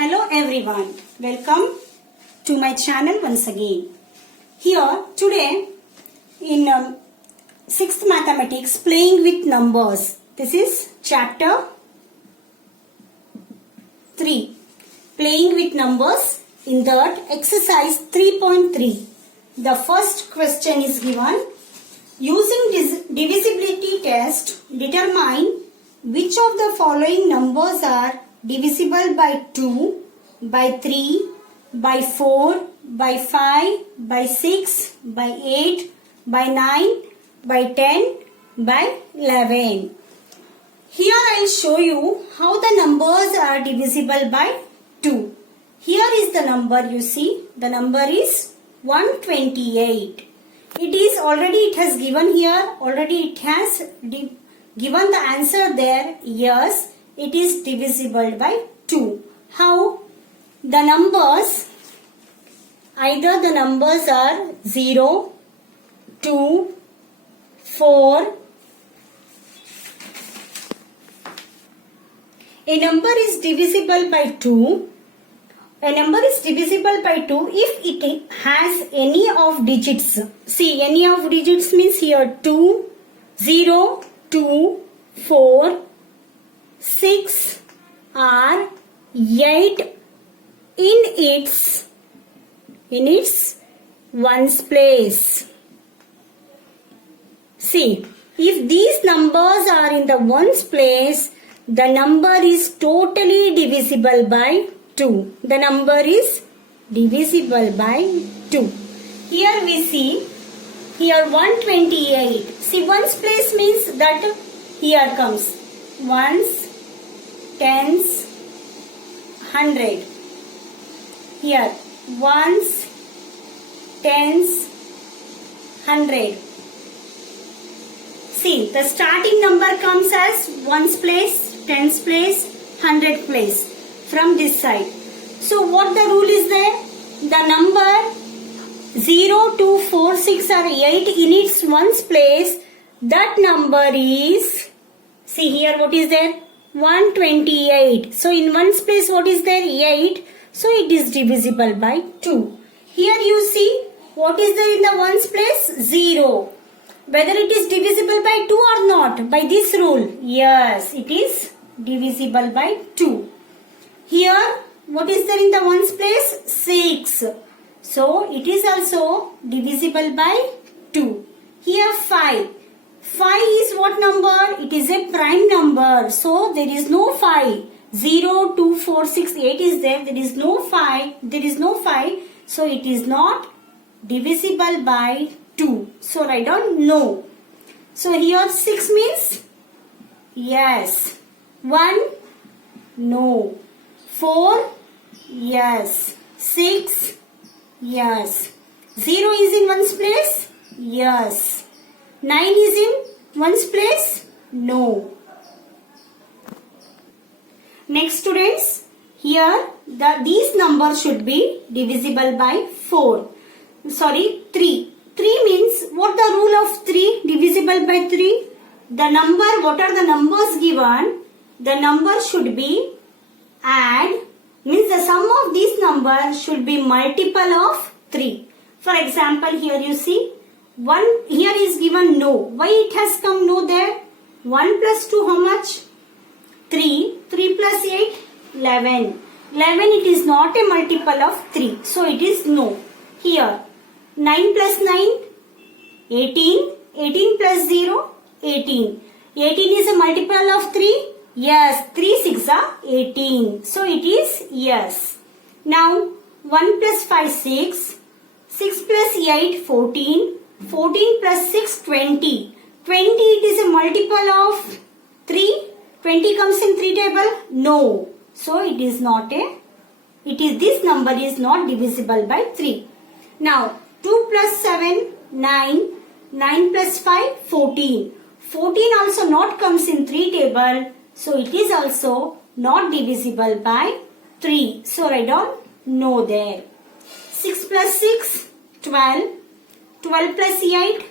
Hello everyone, welcome to my channel once again. Here today in 6th mathematics, playing with numbers. This is chapter 3, playing with numbers. In that exercise 3.3, the first question is given. Using divisibility test, determine which of the following numbers are divisible by 2, by 3, by 4, by 5, by 6, by 8, by 9, by 10, by 11. Here I will show you how the numbers are divisible by 2. Here is the number, you see. The number is 128. It has given here, already it has given the answer there. Yes, it is divisible by 2. How? The numbers, either the numbers are 0, 2, 4. A number is divisible by 2. A number is divisible by 2 if it has any of digits. See, any of digits means here 2, 0, 2, 4, 6 or 8 in its ones place. See, if these numbers are in the ones place, the number is totally divisible by 2. The number is divisible by 2. Here we see, here 128. See, ones place means that here comes ones, tens, 100. Here ones, tens, 100. See, the starting number comes as ones place, tens place, 100 place from this side. So what the rule is there? The number 0, 2, 4, 6 or 8 in its ones place, that number is, see here what is there? 128. So in ones place what is there? 8. So it is divisible by 2. Here you see what is there in the ones place? 0. Whether it is divisible by 2 or not, by this rule, yes, it is divisible by 2. Here, what is there in the ones place? 6. So, it is also divisible by 2. Here, 5. 5 is what number? It is a prime number. So, there is no 5. 0, 2, 4, 6, 8 is there. There is no 5. There is no 5. So, it is not divisible by 2. So, write down no. So, here 6 means yes. 1, no. 4, yes. 6, yes. 0 is in ones place? Yes. 9 is in ones place? No. Next students, here these numbers should be divisible by 4. Sorry, 3. 3 means, what the rule of 3? Divisible by 3? The number, what are the numbers given? The number should be add, means the sum of these numbers should be multiple of 3. For example, here you see, 1, here is given no. Why it has come no there? 1 plus 2 how much? 3. 3 plus 8? 11. 11 it is not a multiple of 3. So it is no. Here 9 plus 9? 18. 18 plus 0? 18. 18 is a multiple of 3? Yes, 3 6 are 18. So it is yes. Now 1 plus 5 6. 6 plus 8 14. 14 plus 6 20. 20 it is a multiple of 3. 20 comes in 3 table? No. So it is not this number is not divisible by 3. Now 2 plus 7 9. 9 plus 5 14. 14 also not comes in 3 table. So it is also not divisible by 3. So write down no there. 6 plus 6, 12. 12 plus 8,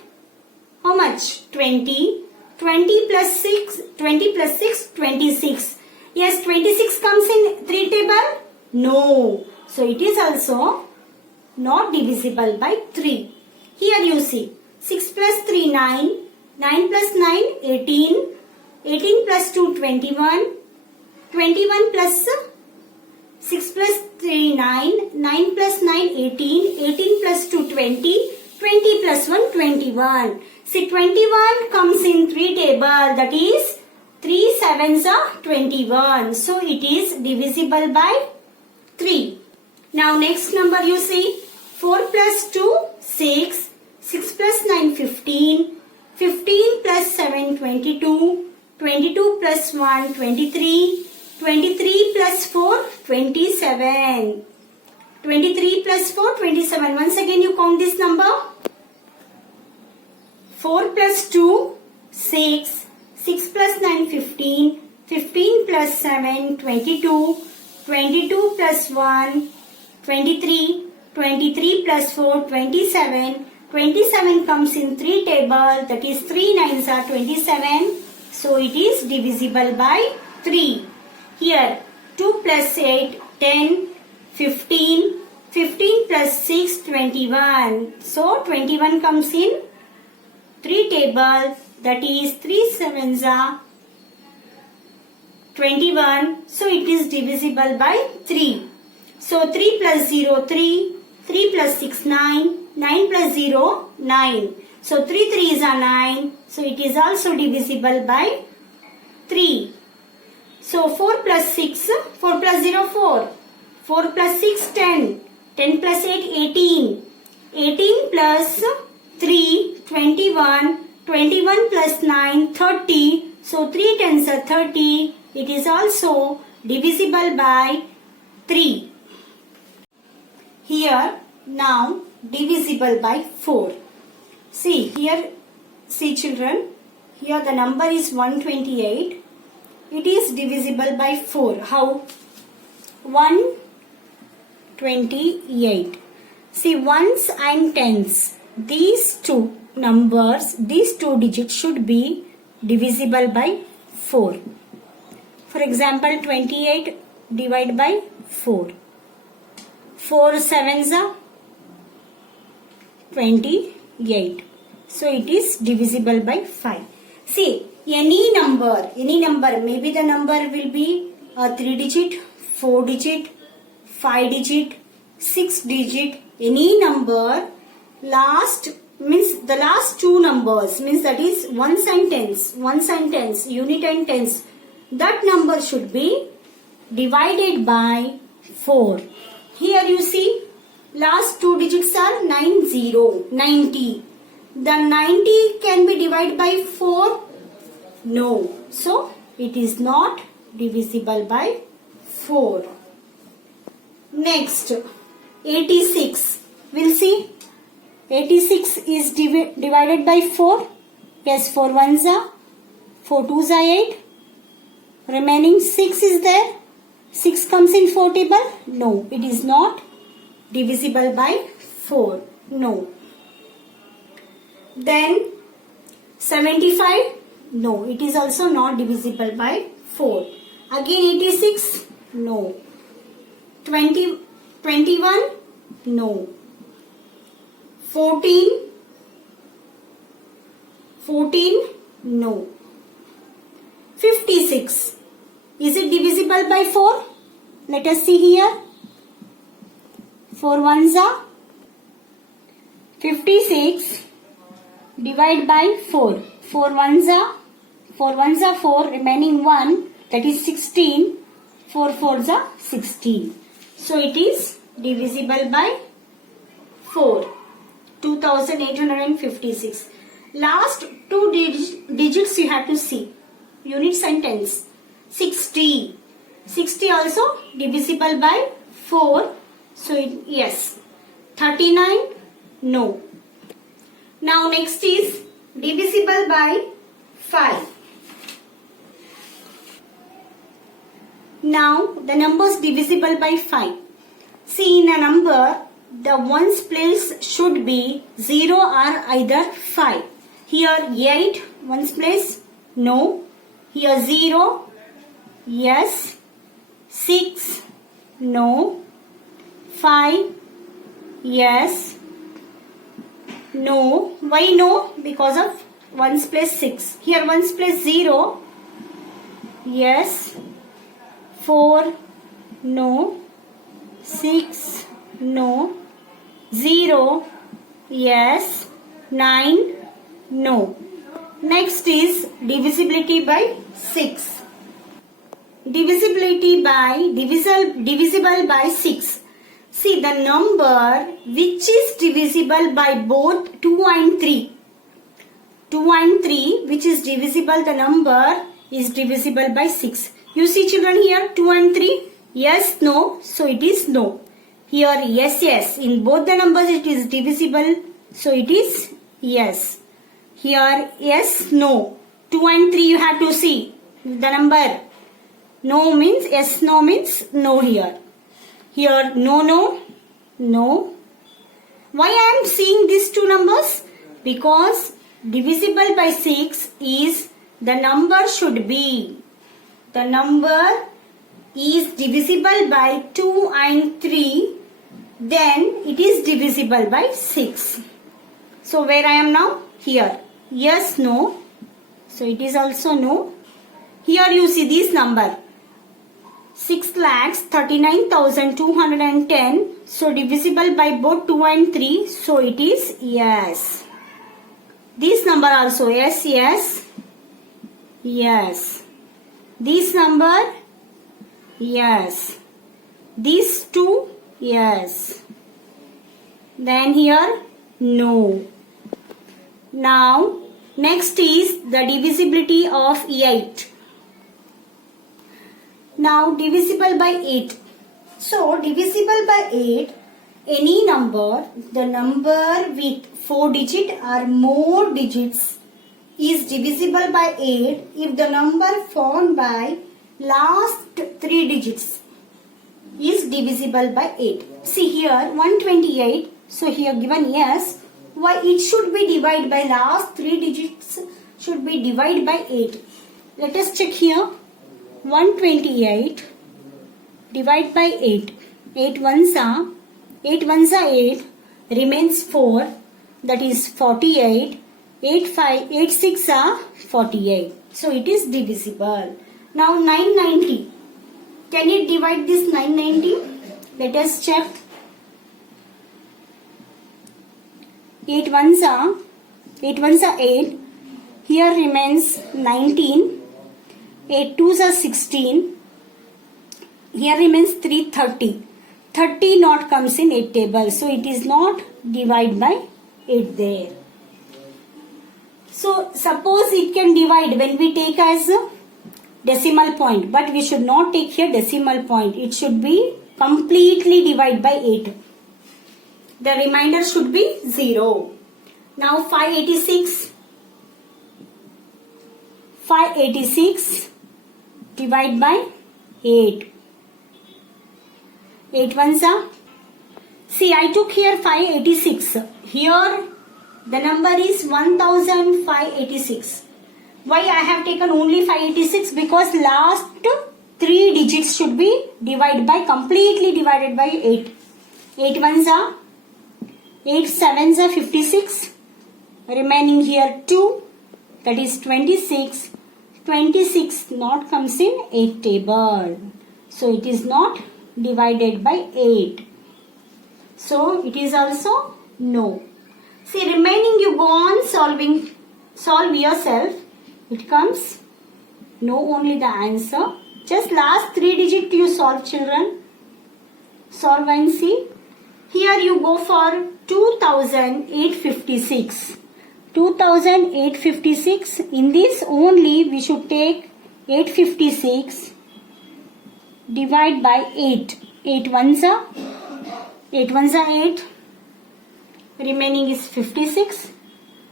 how much? 20. 20 plus 6, 26. Yes, 26 comes in 3 table? No. So it is also not divisible by 3. Here you see 6 plus 3 9, 9 plus 9 18, 18 plus 2 21, 21 plus 6 plus 3 9, 9 plus 9 18, 18 plus 2 20, 20 plus 1 21. See 21 comes in 3 table, that is 3 sevens are 21. So it is divisible by 3. Now next number you see 4 plus 2 6, 6 plus 9 15, 15 plus 7 22, 22 plus 1 23, 23 plus 4 27, 23 plus 4 27. Once again you count this number. 4 plus 2 6, 6 plus 9 15, 15 plus 7 22, 22 plus 1 23, 23 plus 4 27, 27 comes in 3 table, that is 3 nines are 27. So it is divisible by 3. Here 2 plus 8 10, 15, 15 plus 6 21. So 21 comes in 3 table, that is 3 sevens are 21. So it is divisible by 3. So 3 plus 0 3, 3 plus 6 9, 9 plus 0 9. So 3 3s are 9. So it is also divisible by 3. So 4 plus 6, 4 plus 0 4, 4 plus 6 10, 10 plus 8 18, 18 plus 3 21, 21 plus 9 30. So 3 tens are 30. It is also divisible by 3. Here now divisible by 4. See here, see children, here the number is 128. It is divisible by 4. How? 128. See, ones and tens, these two numbers, these two digits should be divisible by 4. For example, 28 divided by 4. 4 sevens are 28. So it is divisible by 5. See, any number, maybe the number will be a 3 digit, 4 digit, 5 digit, 6 digit, any number, last means the last two numbers, means that is ones and tens, unit and tens, that number should be divided by 4. Here you see, last two digits are 90. The 90 can be divided by 4? No. So, it is not divisible by 4. Next, 86. We'll see. 86 is divided by 4. Yes, 4 ones are, 4 twos are 8. Remaining 6 is there. 6 comes in 4 table. No, it is not divisible by 4. No. Then 75. No, it is also not divisible by 4. Again 86. No. 21. No. 14. No. 56. Is it divisible by 4? Let us see here. 4 ones are 56. Divide by 4. 4 ones are 4. Remaining 1, that is 16. 4 fours are 16. So it is divisible by 4. 2856. Last two digits you have to see. Units and tens. 60. 60 also divisible by 4. So yes. 39. No. Now next is divisible by 5. Now the numbers divisible by 5. See, in a number, the ones place should be 0 or either 5. Here 8 ones place. No. Here 0. Yes. 6. No. 5. Yes. No. Why no? Because of 1's place 6. Here 1's place 0. Yes. 4. No. 6. No. 0. Yes. 9. No. Next is divisibility by 6. Divisible by 6. See the number which is divisible by both 2 and 3. 2 and 3 which is divisible, the number is divisible by 6. You see children here 2 and 3. Yes, no. So it is no. Here yes, yes. In both the numbers it is divisible. So it is yes. Here yes, no. 2 and 3 you have to see the number. No means yes, no means no here. Here no, no, no. Why I am seeing these two numbers? Because divisible by 6 is the number should be. The number is divisible by 2 and 3. Then it is divisible by 6. So where I am now? Here. Yes, no. So it is also no. Here you see this number. 6,39,210. So divisible by both 2 and 3. So it is yes. This number also yes, yes, yes. This number yes. These two yes. Then here no. Now next is the divisibility of 8. Now divisible by 8. So divisible by 8, any number, the number with 4 digits or more digits is divisible by 8 if the number found by last 3 digits is divisible by 8. See here 128. So here given yes. Why it should be divided by last 3 digits should be divided by 8. Let us check here. 128 divide by 8. 8 ones are 8 remains 4, that is 48. 8 6 are 48. So it is divisible. Now 990. Can it divide this 990? Let us check. 8 ones are 8. Here remains 19. 8 twos are 16. Here remains 330. 30 not comes in 8 table. So it is not divided by 8 there. So suppose it can divide when we take as a decimal point. But we should not take here decimal point. It should be completely divided by 8. The remainder should be 0. Now 586. 586 divide by 8. 8 ones are. See, I took here 586. Here the number is 1586. Why I have taken only 586? Because last 3 digits should be divided by, completely divided by 8. 8 ones are. 8 sevens are 56. Remaining here 2. That is 26. 26 not comes in 8 table. So it is not divided by 8. So it is also no. See, remaining you go on solve yourself. It comes no only the answer. Just last 3 digits you solve, children. Solve and see. Here you go for 2856. 2856. In this only we should take 856 divide by 8. 8 ones are 8. Remaining is 56.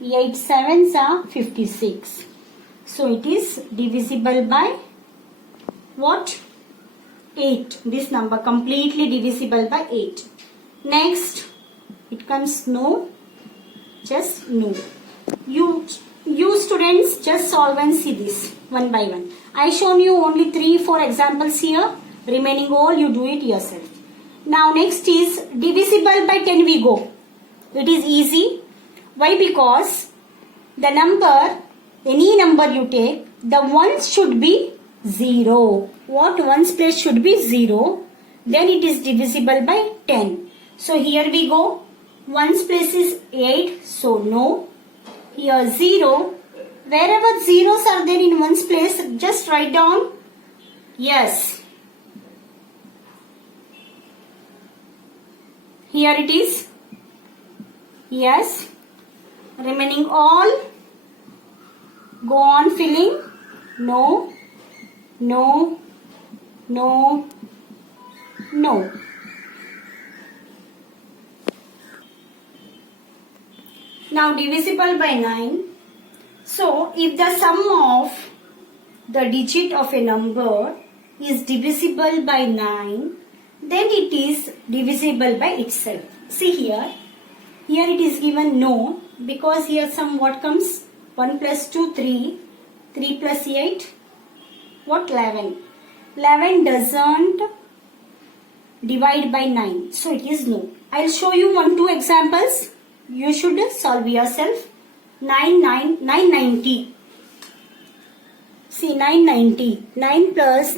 8 sevens are 56. So it is divisible by what? 8. This number completely divisible by 8. Next, it comes no. Just no. You students just solve and see this one by one. I shown you only 3-4 examples here. Remaining all you do it yourself. Now next is divisible by 10 we go. It is easy. Why? Because the number, any number you take, the ones should be 0. What? Ones place should be 0. Then it is divisible by 10. So here we go. Ones place is 8. So no. Here 0. Wherever zeros are there in ones place, just write down yes. Here it is. Yes. Remaining all. Go on filling. No. No. No. No. Now divisible by 9. So if the sum of the digit of a number is divisible by 9, then it is divisible by itself. See here. Here it is given no, because here sum what comes? 1 plus 2, 3. 3 plus 8, what? 11. 11 doesn't divide by 9. So it is no. I'll show you 1-2 examples. You should solve yourself. 990. See 990. 9 plus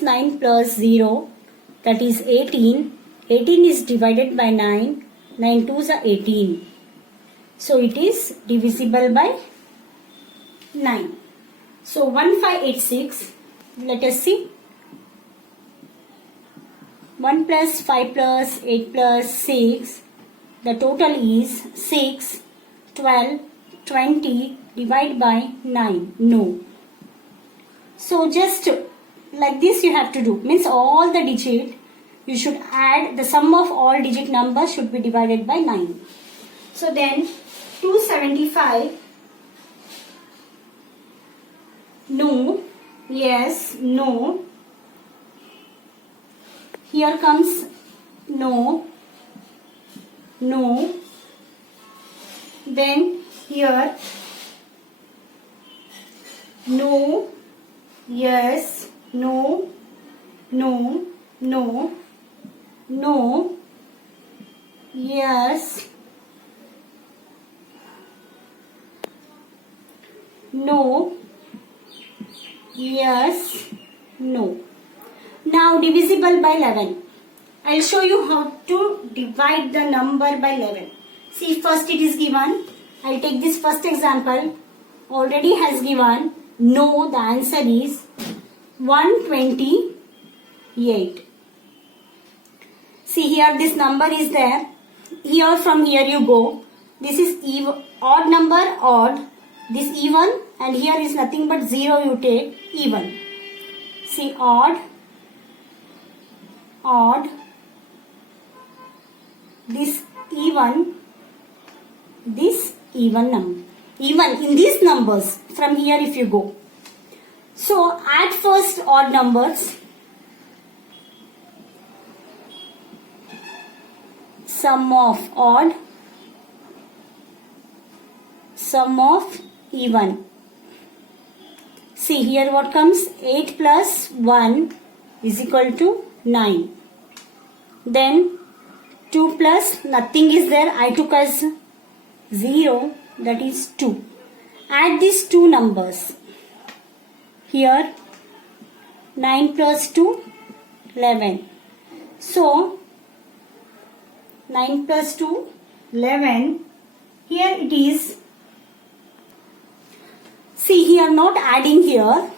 0, that is 18. 18 is divided by 9. 9 2s are 18. So it is divisible by 9. So 1586. Let us see. 1 plus 5 plus 8 plus 6. The total is 6, 12, 20. Divide by 9. No. So just like this you have to do. Means all the digit you should add. The sum of all digit numbers should be divided by 9. So then 275. No. Yes. No. Here comes no. No. Then here no. Yes. No. No. No. No. Yes. No. Yes. No. Now divisible by 11. I'll show you how to divide the number by 11. See, first it is given. I'll take this first example. Already has given no. The answer is 128. See here, this number is there. Here, from here you go. This is even, odd number, odd. This even, and here is nothing but 0 you take, even. See, odd, odd. This even number. Even in these numbers, from here if you go. So, add first odd numbers. Sum of odd, sum of even. See here what comes? 8 plus 1 is equal to 9. Then 2 plus nothing is there. I took as 0, that is 2. Add these two numbers. Here 9 plus 2, 11. So 9 plus 2, 11. Here it is. See here, not adding here.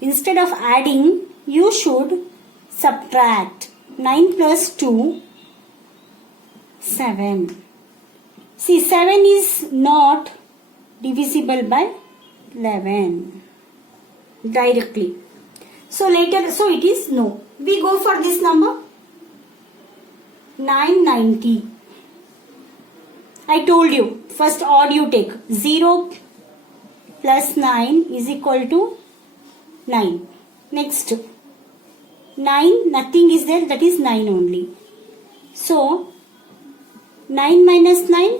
Instead of adding, you should subtract. 9 plus 2, 7. See, 7 is not divisible by 11 directly. So later, so it is no. We go for this number. 990. I told you, first odd you take. 0 plus 9 is equal to 9. Next, 9, nothing is there, that is 9 only. So, 9 minus 9,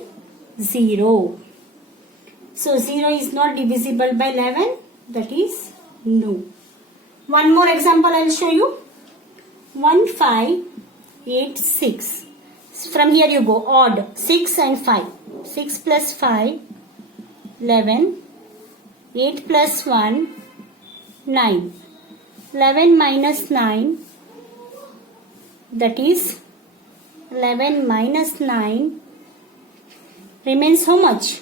0. So, 0 is not divisible by 11, that is no. One more example I will show you. 1586. From here you go odd 6 and 5. 6 plus 5 11. 8 plus 1 9. 11 minus 9, that is 11 minus 9 remains how much?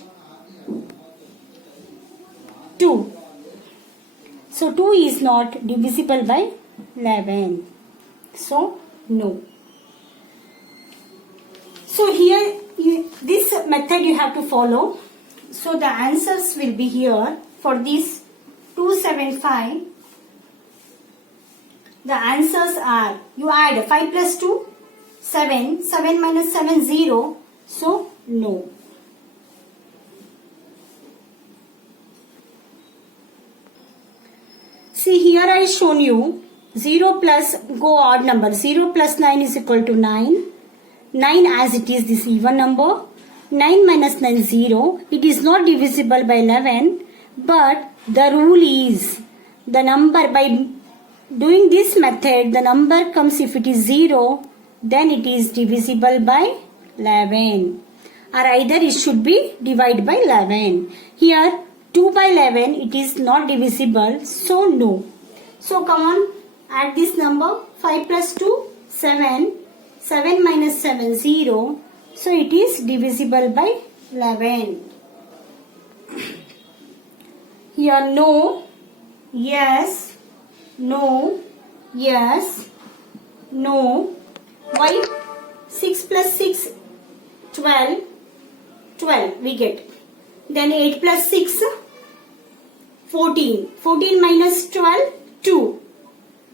2. So 2 is not divisible by 11. So no. So here this method you have to follow. So the answers will be here for this 275. The answers are, you add 5 plus 2, 7, 7 minus 7, 0. So, no. See here I shown you 0 plus, go odd number, 0 plus 9 is equal to 9. 9 as it is this even number. 9 minus 9 0. It is not divisible by 11. But the rule is, the number by doing this method, the number comes if it is 0, then it is divisible by 11. Or either it should be divided by 11. Here 2 by 11, it is not divisible, so no. So come on, add this number. 5 plus 2, 7. 7 minus 7, 0. So it is divisible by 11. Here no, yes, no, yes, no. Why? 6 plus 6, 12. 12 we get. Then 8 plus 6, 14. 14 minus 12, 2.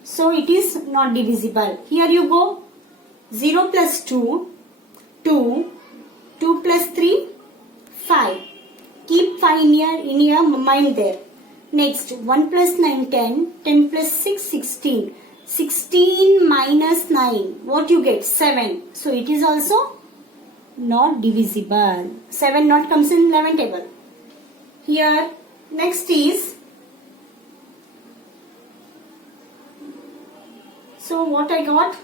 So it is not divisible. Here you go. 0 plus 2, 2. 2 plus 3, 5. Keep 5 in your mind there. Next, 1 plus 9, 10. 10 plus 6, 16. 16 minus 9. What you get? 7. So it is also not divisible. 7 not comes in 11 table. Here, next is, so what I got?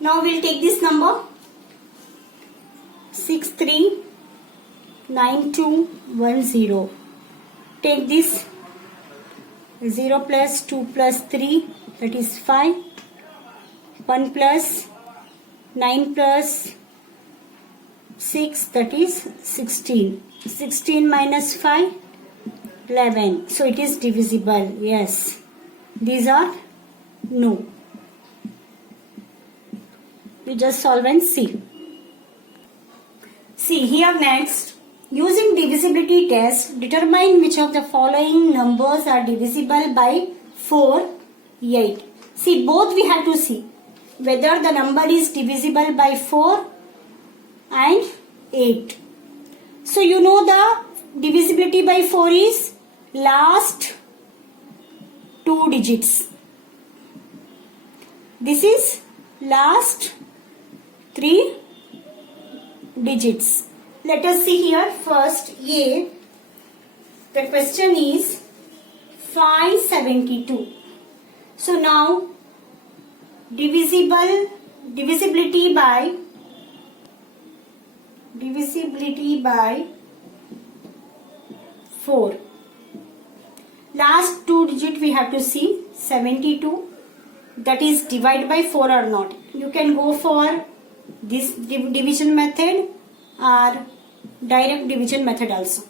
Now we'll take this number. 639210. Take this 0 plus 2 plus 3, that is 5. 1 plus 9 plus 6, that is 16. 16 minus 5, 11. So it is divisible. Yes. These are no. We just solve and see. See here next. Using divisibility test, determine which of the following numbers are divisible by 4, 8. See, both we have to see whether the number is divisible by 4 and 8. So you know the divisibility by 4 is last 2 digits. This is last 3 digits. Let us see here first A. The question is 572. So now divisibility by 4. Last 2 digit we have to see 72. That is divide by 4 or not. You can go for this division method or direct division method also.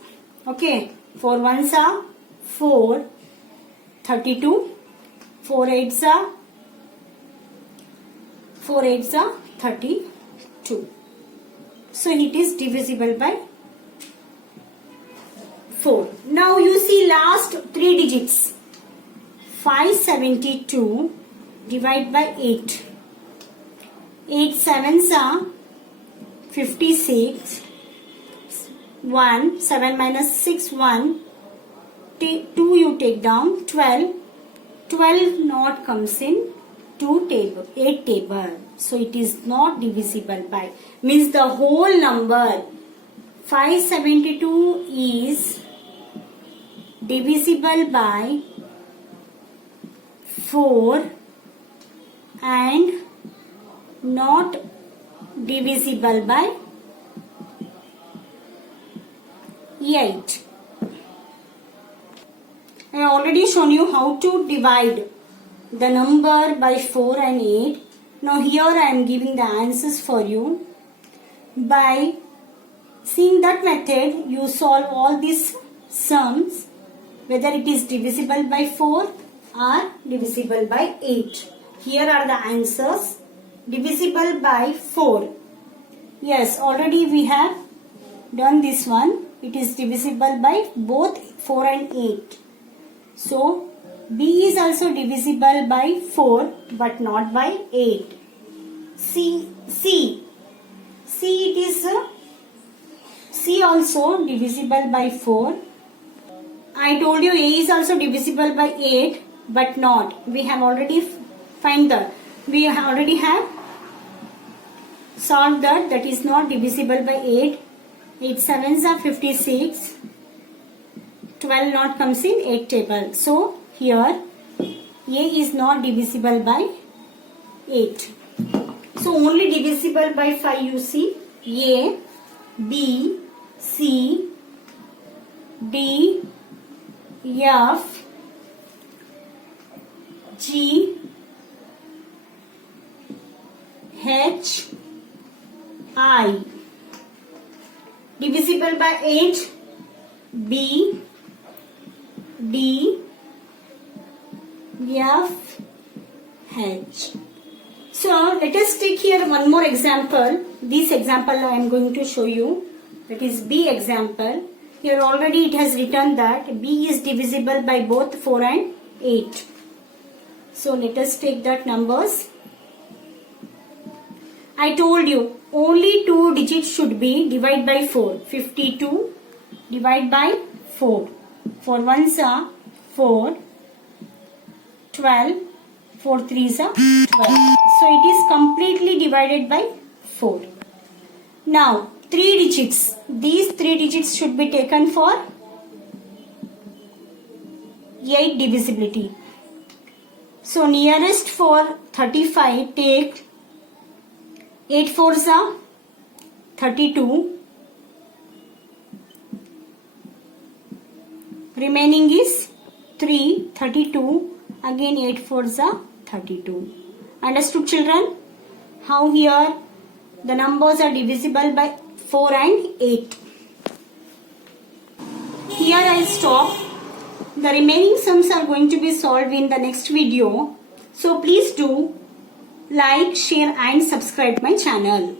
Okay. 4 ones are 4, 32. 4 eights are 32. So it is divisible by 4. Now you see last 3 digits. 572 divide by 8. 8 sevens are 56. 1, 7 minus 6, 1. 2 you take down, 12. 12 not comes in 8 table. So it is not divisible by, means the whole number 572 is divisible by 4 and not divisible by 8. I already shown you how to divide the number by 4 and 8. Now here I am giving the answers for you. By seeing that method, you solve all these sums, whether it is divisible by 4 or divisible by 8. Here are the answers. Divisible by 4. Yes, already we have done this one. It is divisible by both 4 and 8. So, B is also divisible by 4 but not by 8. C it is C also divisible by 4. I told you A is also divisible by 8 but not. We have already find that. We already have solved that. That is not divisible by 8. 8 sevens are 56. 12 not comes in 8 table. So here A is not divisible by 8. So only divisible by 5 you see. A, B, C, D, F, G, H, I. Divisible by 8, B, D, F, H. So let us take here one more example. This example I am going to show you. That is B example. Here already it has written that B is divisible by both 4 and 8. So let us take that numbers. I told you only 2 digits should be divided by 4. 52 divided by 4. 4 ones are 4. 12. 4 threes are 12. So it is completely divided by 4. Now 3 digits. These 3 digits should be taken for 8 divisibility. So nearest for 35 take 8 fours are 32. Remaining is 3, 32. Again 8 fours are 32. Understood children? How here the numbers are divisible by 4 and 8. Here I stop. The remaining sums are going to be solved in the next video. So please do like, share and subscribe my channel.